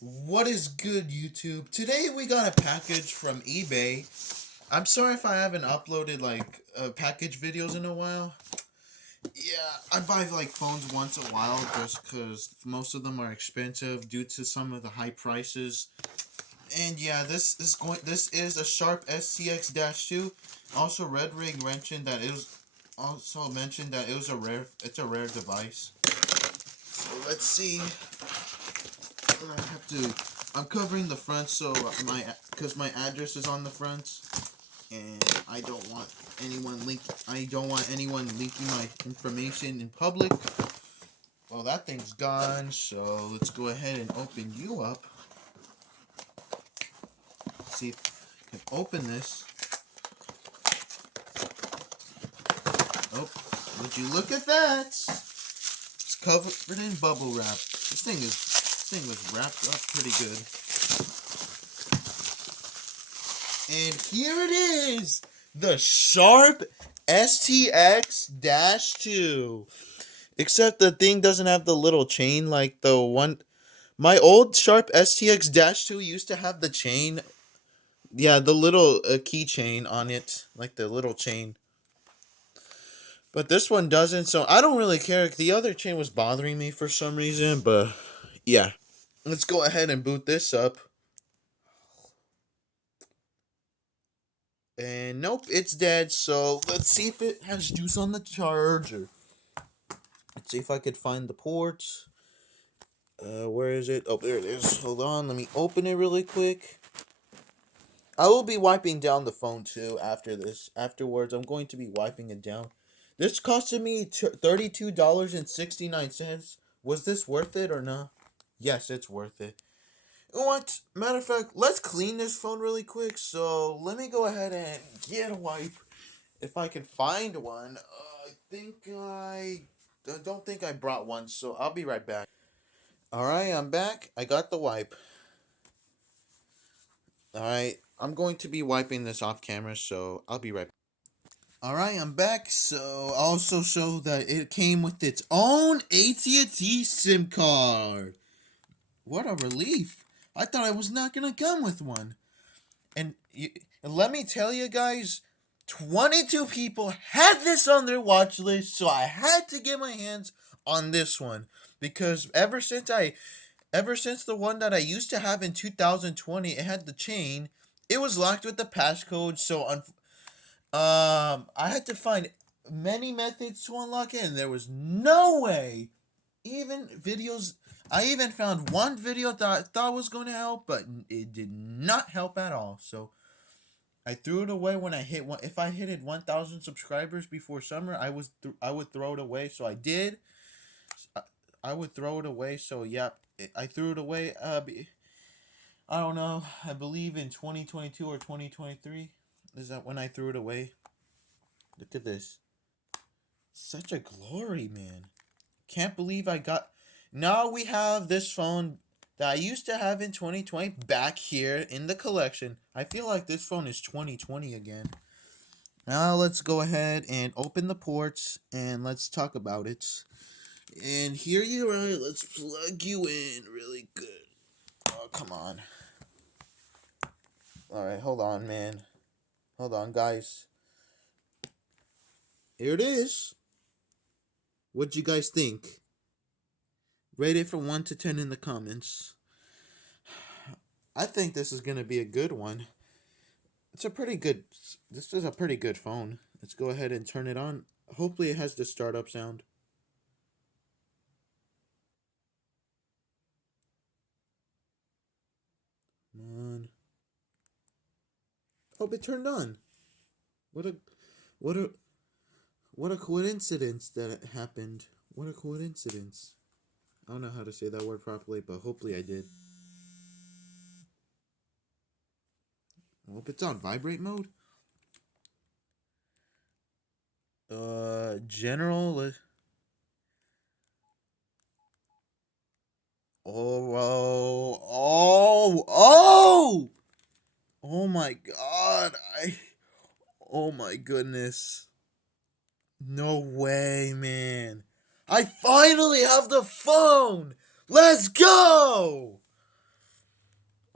What is good, YouTube? Today we got a package from eBay. I'm sorry if I haven't uploaded package videos in a while. Yeah, I buy phones once a while just because most of them are expensive due to some of the high prices. And yeah, This is a Sharp STX-2. Also, Red Ring mentioned that it's a rare device. So let's see. I'm covering the front because my address is on the front, and I don't want anyone leaking my information in public. Well, that thing's gone, so let's go ahead and open you up. See if I can open this. Oh, would you look at that? It's covered in bubble wrap. This thing was wrapped up pretty good. And here it is, the Sharp STX-2. Except the thing doesn't have the little chain like the one. My old Sharp STX-2 used to have the chain. Yeah, the little keychain on it, like the little chain. But this one doesn't, so I don't really care. The other chain was bothering me for some reason, but yeah. Let's go ahead and boot this up. And nope, it's dead. So let's see if it has juice on the charger. Let's see if I could find the ports. Where is it? Oh, there it is. Hold on, let me open it really quick. I will be wiping down the phone too after this. Afterwards, I'm going to be wiping it down. This costed me $32.69. Was this worth it or not? Yes, it's worth it. What? Matter of fact, let's clean this phone really quick. So let me go ahead and get a wipe if I can find one. I don't think I brought one, so I'll be right back. All right, I'm back. I got the wipe. All right, I'm going to be wiping this off camera, so I'll be right back. All right, I'm back. So also show that it came with its own AT&T SIM card. What a relief! I thought I was not gonna come with one. And let me tell you guys, 22 people had this on their watch list, so I had to get my hands on this one because ever since the one that I used to have in 2020, it had the chain. It was locked with the passcode, so I had to find many methods to unlock it, and there was no way. Even videos, I even found one video that I thought was going to help, but it did not help at all. So I threw it away when I hit one. If I hit 1,000 subscribers before summer, I would throw it away. So I did. I, I would throw it away. So yeah, I threw it away. I don't know. I believe in 2022 or 2023. Is that when I threw it away? Look at this. Such a glory, man. Can't believe I got. Now we have this phone that I used to have in 2020 back here in the collection. I feel like this phone is 2020 again. Now let's go ahead and open the ports and let's talk about it. And here you are. Let's plug you in really good. Oh, come on. Alright, hold on, man. Hold on, guys. Here it is. What'd you guys think? Rate it from 1 to 10 in the comments. I think this is going to be a good one. This is a pretty good phone. Let's go ahead and turn it on. Hopefully it has the startup sound. Come on. Hope it turned on. What a what a what a coincidence that it happened. What a coincidence. I don't know how to say that word properly, but hopefully I did. I hope it's on vibrate mode. General. Oh! Oh my god! Oh my goodness! No way, man! I finally have the phone. Let's go!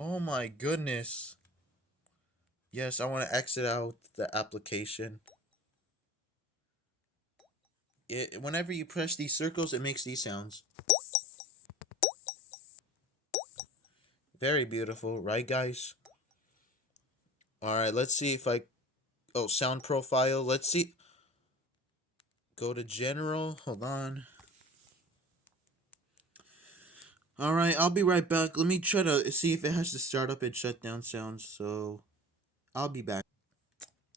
Oh my goodness. Yes, I want to exit out the application. Whenever you press these circles, it makes these sounds. Very beautiful, right, guys? Alright, let's see if I... Oh, sound profile. Let's see. Go to general. Hold on. Alright, I'll be right back. Let me try to see if it has the startup and shutdown sounds. So, I'll be back.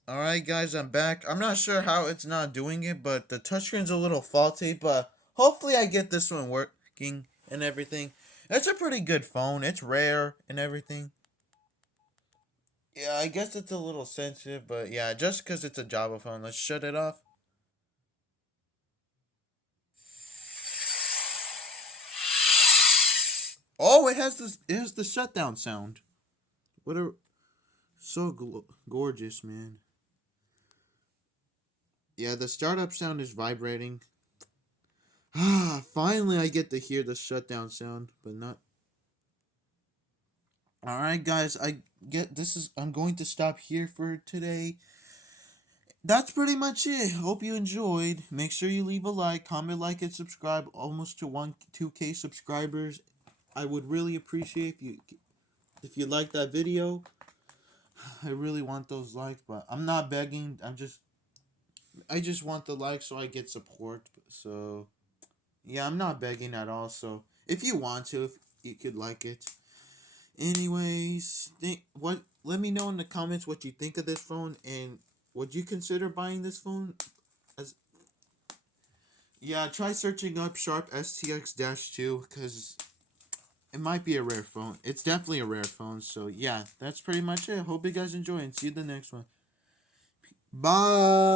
Alright, guys, I'm back. I'm not sure how it's not doing it, but the touchscreen's a little faulty. But hopefully, I get this one working and everything. It's a pretty good phone. It's rare and everything. Yeah, I guess it's a little sensitive, but yeah, just because it's a Java phone, let's shut it off. Oh, it has this. It has the shutdown sound. What a so gorgeous, man. Yeah, the startup sound is vibrating. Ah, finally I get to hear the shutdown sound, but not. All right, guys, I get this is. I'm going to stop here for today. That's pretty much it. Hope you enjoyed. Make sure you leave a like, comment, like, and subscribe. Almost to 2K subscribers. I would really appreciate if you like that video. I really want those likes, but I'm not begging. I just want the likes so I get support. So yeah, I'm not begging at all. So if you want to, if you could like it. Anyways, what? Let me know in the comments what you think of this phone, and would you consider buying this phone? As Yeah, try searching up Sharp STX-2 because it might be a rare phone. It's definitely a rare phone. So yeah, that's pretty much it. Hope you guys enjoy and see you in the next one. Bye.